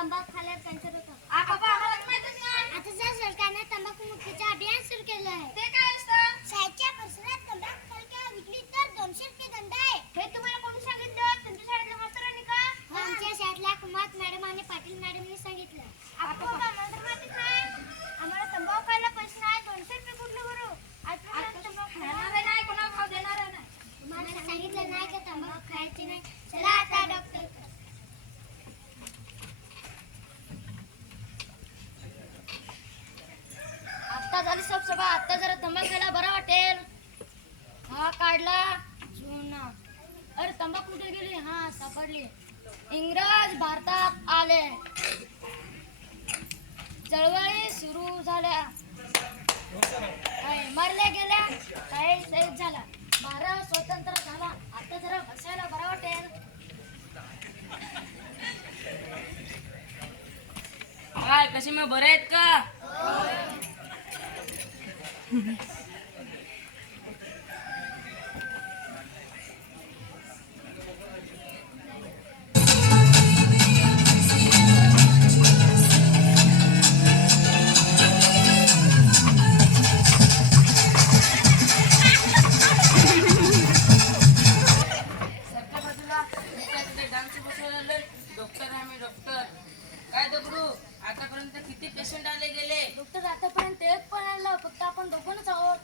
तंबाखू खाल्ल्यावर कॅन्सर होतो. आता सरकारने तंबाखू मुक्तीचे अभियान सुरू केलं आहे. ते काय असतं? शाळेच्या परिसरात तंबाखू फलक्या विकली तर 200 रुपये दंड आहे. हे तुम्हाला कोणी सांगितलं? तुमच्या शाळेतल्या मास्तरांनी का? आमच्या शाळेतल्या कुमार मॅडम आणि पाटील मॅडमनी सांगितलं. आम्हाला तंबाखू खायला पैसे नाही, 200 रुपये कुठले भरू? आजपर्यंत तंबाखू खाणार नाही, कोणाला खाऊ देणार नाही. तुम्हाला सांगितलं नाही का तंबाखू खायची नाही. चला आता डॉक्टर. आता झाली सबसभा. आता जरा तंबाखू खायला बरं वाटेल. हा काढला जुना. अरे तंबाखू कुठे गेली? हा सापडली. इंग्रज भारतात आले, चळवळी सुरू झाल्या, काही मारल्या गेल्या, काही शहीद झाला, भारत स्वतंत्र झाला. आता जरा बसायला बरं वाटेल. काय कसे मग बरे आहेत का? डॉक्टर आहे मी डॉक्टर. काय दगडू आतापर्यंत किती पेशंट आले गेले? डॉक्टर आतापर्यंत एक पण आलं, फक्त आपण दोघंच आहोत.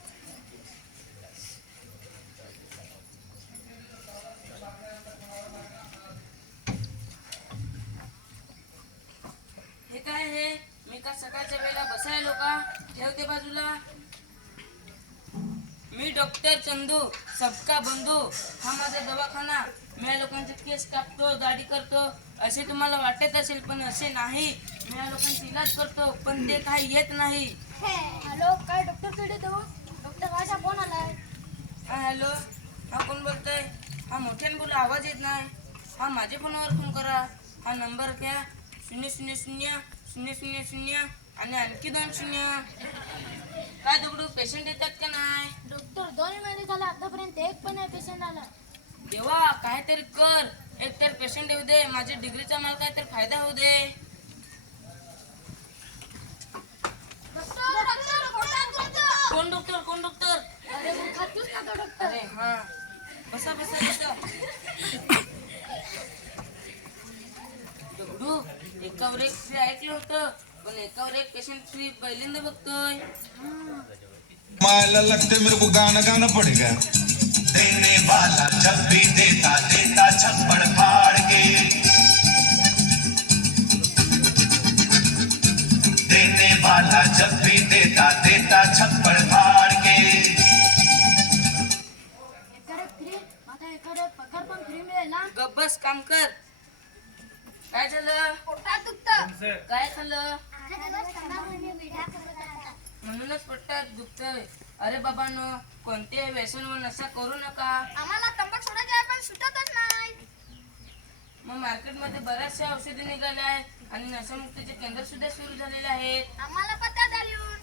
हे काय हे? मी का सकाळच्या वेळेला बसायलो का? ठेवते बाजूला. मी डॉक्टर चंदू, सबका बंधू. हा माझा दवाखाना. मी या लोकांचे केस कापतो, दाढी करतो असे तुम्हाला वाटत असेल, पण असे नाही. मी या लोकांचा इलाज करतो, पण ते काही येत नाही. हॅलो, काय डॉक्टर कडे जाऊ? डॉक्टर राजा फोन आलाय. हा हॅलो, हा कोण बोलतोय? हा मोठ्याने बोला, आवाज येत नाही. हा माझ्या फोनवर फोन करा. हा नंबर घ्या, 0000000 आणि आणखी 2 शून्य. काय दगडू पेशंट येतात का नाही? डॉक्टर 2 महिने झाले आतापर्यंत एक पण नाही पेशंट आला. देवा काहीतरी कर. एक तर पेशंट येऊ दे, माझ्या डिग्रीचा मला काहीतरी फायदा होऊ दे. कोण डॉक्टर? कोण डॉक्टर? अरे मग खातोस ना तो डॉक्टर. अरे हा, बसा बसा बसा. दगडू एकावर एक फ्री ऐकलं होतं, पण एकावर एक पेशंट फ्री पहिल्यांदा बघतोय. मायला लगते मेरे को गाना गाना पड़ेगा. देने वाला जब भी देता देता छप्पड़ फाड़ के. देने वाला जब भी देता देता छप्पड़ फाड़ के. एखादं फ्री, आता एखादं पगार पण फ्री मिळेल ना. गप बस, काम कर. काय झालं? पोटात दुखतं. काय खाल्लं? तंबाखूने मिठा करत आता. म्हणूनच पोटात दुखतंय. अरे बाबांनो, कोणत्याही व्यसन व नशा करू नका. आम्हाला तंबाखू सोडायचे आहे, पण सुटतच नाही. मग मार्केटमध्ये बऱ्याचशा औषधी निघाल्या आहेत आणि नशामुक्तीचे केंद्र सुद्धा सुरू झालेले आहेत. आम्हाला पत्ता द्या लिहून.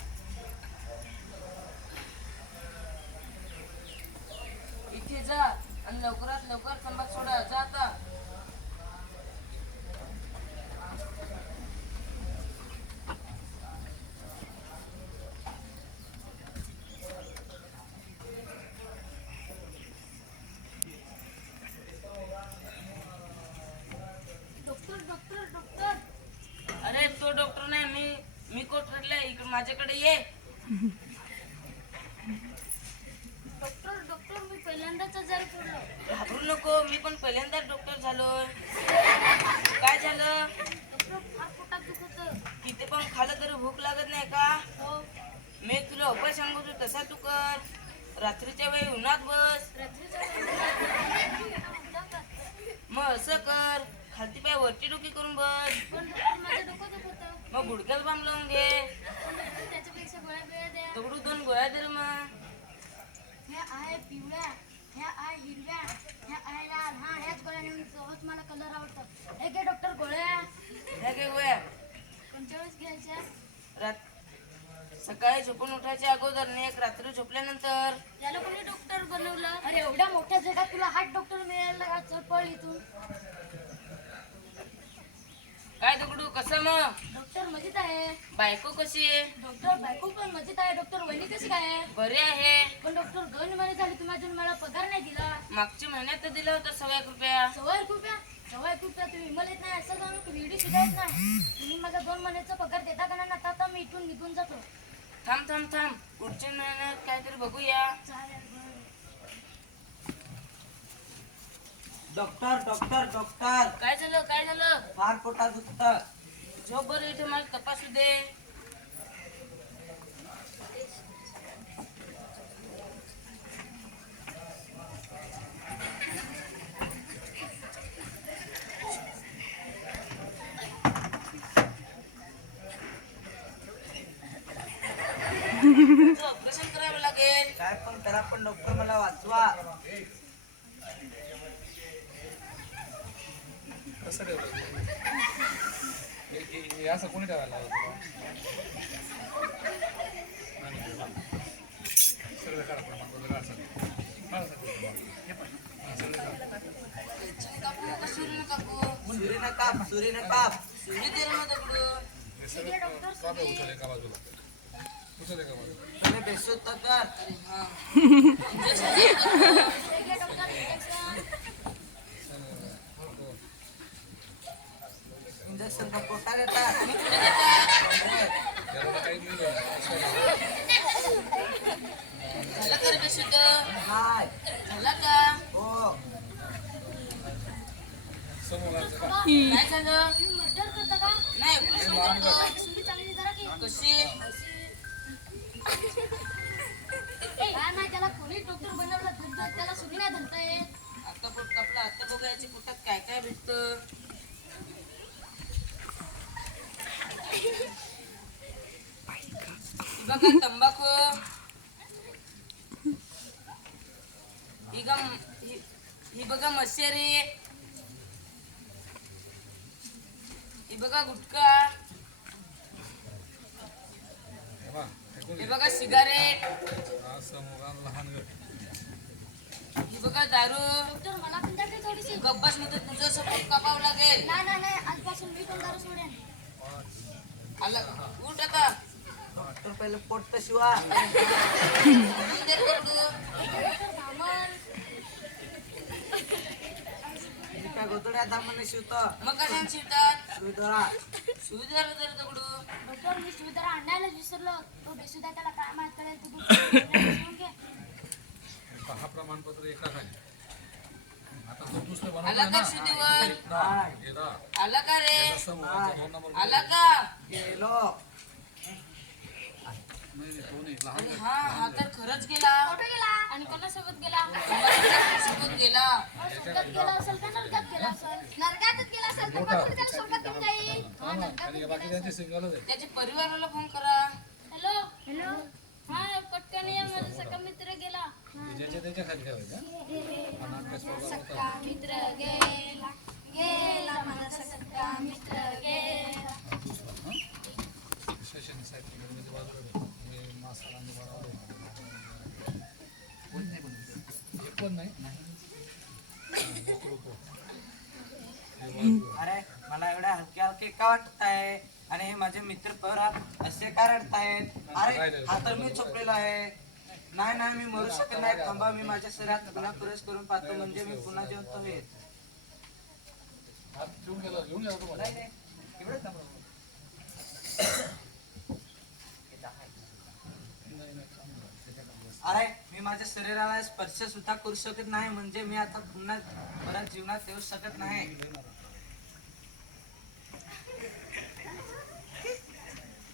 इथे जा आणि लवकरात लवकर तंबाखू सोडा. जा आता. Doctor doctor doctor. अरे तो डॉक्टर नाही, मी कोण ठरलंय? इकडे माझ्याकडे ये. डॉक्टर डॉक्टर मी पहिल्यांदाच आजारी पडलो. घाबरू नको, मी पण पहिल्यांदाच डॉक्टर झालोय. काय झालं? डॉक्टर फार पोटात दुखत. किती पण खाल्लं तरी भूक लागत नाही का? हो. मी तुला उपाय सांगतो तसा तू कर. रात्रीच्या वेळी उन्हात बस. मग असं कर, खालती पाय वरती डोकी करून बस. पण डॉक्टर माझं डोकं दुखत. मग गुडघ्याला बाम लावून घे. पण डॉक्टर त्याच्यापेक्षा गोळ्या बिळ्या द्या. दगडू 2 गोळ्या दे रे मग. ह्या आहे पिवळ्या, ह्या आहे हिरव्या, ह्या आहे लाल. हा ह्याच गोळ्या नेऊन सोबत मला कलर आवडतात. हे घे डॉक्टर गोळ्या. ह्या घे गोळ्या. कोणत्या वेळेस घ्यायच्या? सकाळी झोपून उठायच्या अगोदर आणि एक रात्री झोपल्यानंतर. याला कोणी डॉक्टर बनवलं? अरे एवढ्या मोठ्या जगात तुला हार्ट डॉक्टर मिळायला का? चल पळ इथून. काय दगडू कसं मग? डॉक्टर मजेत आहे. बायको कशी आहे? डॉक्टर बायको पण मजेत आहे. डॉक्टर वहिनी कशी काय? बरी आहे. पण डॉक्टर 2 महिने झाले तुम्ही अजून मला पगार नाही दिला. मागच्या महिन्यात तर दिलं होतं 1,000 रुपया. 100 रुपया? 100 रुपया तुम्ही मला येत नाही असं जाऊन व्हिडिओ शिकायत नाही. तुम्ही माझा 2 महिन्याचा पगार देता का नाही आता मी इथून निघून जातो. थांब थांब थांब पुढच्या महिन्यात काहीतरी बघूया. चालेल बरं. डॉक्टर डॉक्टर डॉक्टर काय झालं काय झालं? फार पोटात दुखतं. झोप बरं इथे मला तपासू दे. ऑपरेशन करावं लागेल. काय पण करा पण डॉक्टर मला वाचवा. कसं ठेवलं हे असं कोणी ठेवायला लावलं तुला? सर्व काढा प्रमाण काढा सगळं. हा, सगळं काढा. काकू का सुरू काकू? सुरीनं काप सुरीनं काप. सुरी दे रे मग दगडू. हे सगळं कापा उचल एका बाजूला. उचल एका बाजूला. तुम्ही बेशुद्ध कर. हा. हे घे डॉक्टर इंजेक्शन. इंजेक्शन का पोटात येतात. त्याला काही नाही झालं. झालं का रे बेशुद्ध? हाय झाला का? हो समोराचं का? काय झालं? तुम्ही मर्डर करता का? नाही ऑपरेशन करतो. सुरी चांगली जरा की. कशी? काय नाही त्याला कोणी डॉक्टर बनवलं धरतं त्याला सुरी नाही धरता येत. आता पोट कापलं आता बघूया याच्या पोटात काय काय भेटतं. ही बघा तंबाखू. ही बघा मशेरी. ही बघा गुटखा. हे बघ, ऐकून हे घे. बघा सिगारेट. हा समोर लहान गट. ही बघा दारू. डॉक्टर मला पण द्या की थोडीशी. गप्पाच मध्ये तुझं असं पोट कापावं लागेल. नाही आजपासून मी पण दारू सोडेन. आलं उठ आता. डॉक्टर पहिले पोट तर शिवा. उठून दे दगडू. डॉक्टर धामण. मी काय गोदड्या दामाने शिवतो. मग कशाने शिवतात? सुईदोरा. सुविधा दगडू. डॉक्टर मी सुविधा आणायला विसरलो. तो बेसुद्धा त्याला काय माहित कळेल तू शिवून घे. पहा प्रमाणपत्र एका खाली. आता तो दुसरं आला बनवलं का ना. शुद्धीवर? हे दा. आला का रे? याचा समोराचा 2 नंबर. आला का? गेलो. नाही तो नाही लहान अरे गट. हा हा तर खरंच गेला. कुठे गेला आणि कोणासोबत गेला? सोबत गेला. स्वर्गात गेला असेल का नरकात गेला असेल? नरकातच गेला असेल तर मोठा. मग त्याला स्वर्गात घेऊन जाईल. हा नरकातच आणि गेला बाकी त्यांचे सिंगलच आहे. त्याच्या परिवाराला फोन करा. हॅलो हा पटकन या माझा सखा मित्र गेला. ज्याच्या त्याच्या खाली ठेवायचं हा. हा नाट्य स्पर्धा होता. सखा मित्र गेला गेला माझा सखा मित्र गेला. हा, दुसरा हा. शैक्षणिक साहित्य निर्मिती बाजूला ठेवा. मी मासाला आणि बनवलं. हे पण नाही. हा, बोकडं तो. हे बाजूला. अरे मला एवढ्या हलके हलके का वाटत आहे आणि हे माझे मित्र परत असे का रडतायत. अरे हा तर मी चुकलेलो आहे. नाही मी मरू शकत नाही. थांबा मी माझ्या शरीरात पुन्हा प्रवेश करून पाहतो म्हणजे मी पुन्हा जिवंत होईल. हात घेऊन गेला तुम्हाला. एवढंच थांबा. नाही, नाही, थांबा. त्याच्याकडे बस. अरे मी माझ्या शरीराला स्पर्श सुद्धा करू शकत नाही म्हणजे मी आता पुन्हा परत जीवनात येऊ शकत नाही.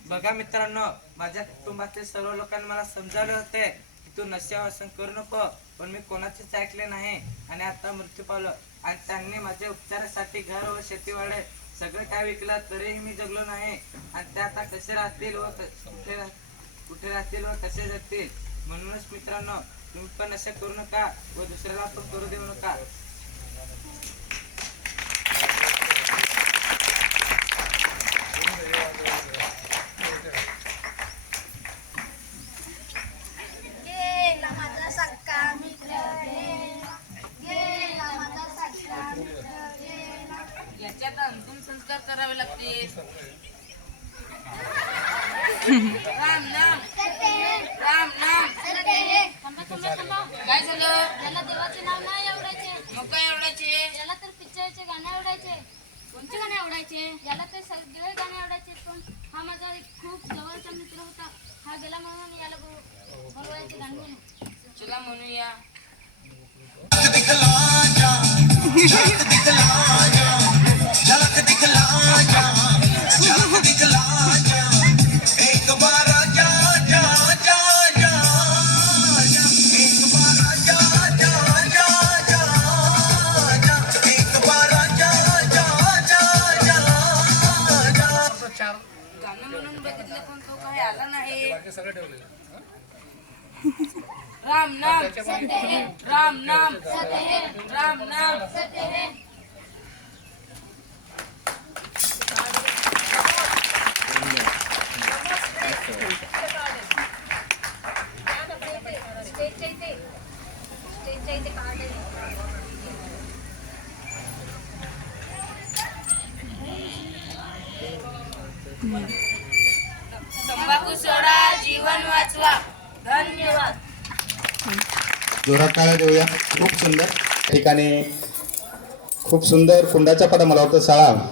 बघा मित्रांनो माझ्या कुटुंबातील सर्व लोकांनी मला समजावले होते की तू नशा करू नको पण मी कोणाचेच ऐकले नाही आणि आता मृत्यू पावलो आणि त्यांनी माझ्या उपचारासाठी घर व शेतीवाडे सगळं काय विकलं तरीही मी जगलो नाही आणि ते आता कसे राहतील व कुठे राहतील व कसे जगतील. म्हणूनच मित्रांनो तुम्ही पण नशा करू नका व दुसऱ्याला पण करू देऊ नका. गेला माझा सखा मित्र गेला गेला माझा सखा मित्र गेला. याच्यात अंतिम संस्कार करावे लागतील. ओरडायचे? राम नाम राम नाम. काय झालं? याला देवाचे नाव नाही आवडायचे. मग काय ओरडायचे? याला तर पिक्चरचे गाणे आवडायचे. कोणते गाणे आवडायचे? याला तर सगळे गाणे आवडायचे. पण हा माझा एक खूप जवळचा मित्र होता. हा गेला म्हणून याला बोलवायचे गाणे म्हणून. चला म्हणूया. दिखला जा, झलक दिखला जा, झलक दिखला जा, झलक दिखला जा, एक बार जा जा जा जा, एक बार जा जा जा जा, एक बार जा जा जा जा. गाणं म्हणून बघितलं पण तो काही आला नाही. बाकी सगळं ठेवलेलं हं? राम नाम राम नाम राम नाम. तंबाखू सोडा, जीवन वाचवा. धन्यवाद. जोरात टाळ्या देऊया. खूप सुंदर ठिकाणी खूप सुंदर कुंडाच्या पदा मला वाटतं शाळा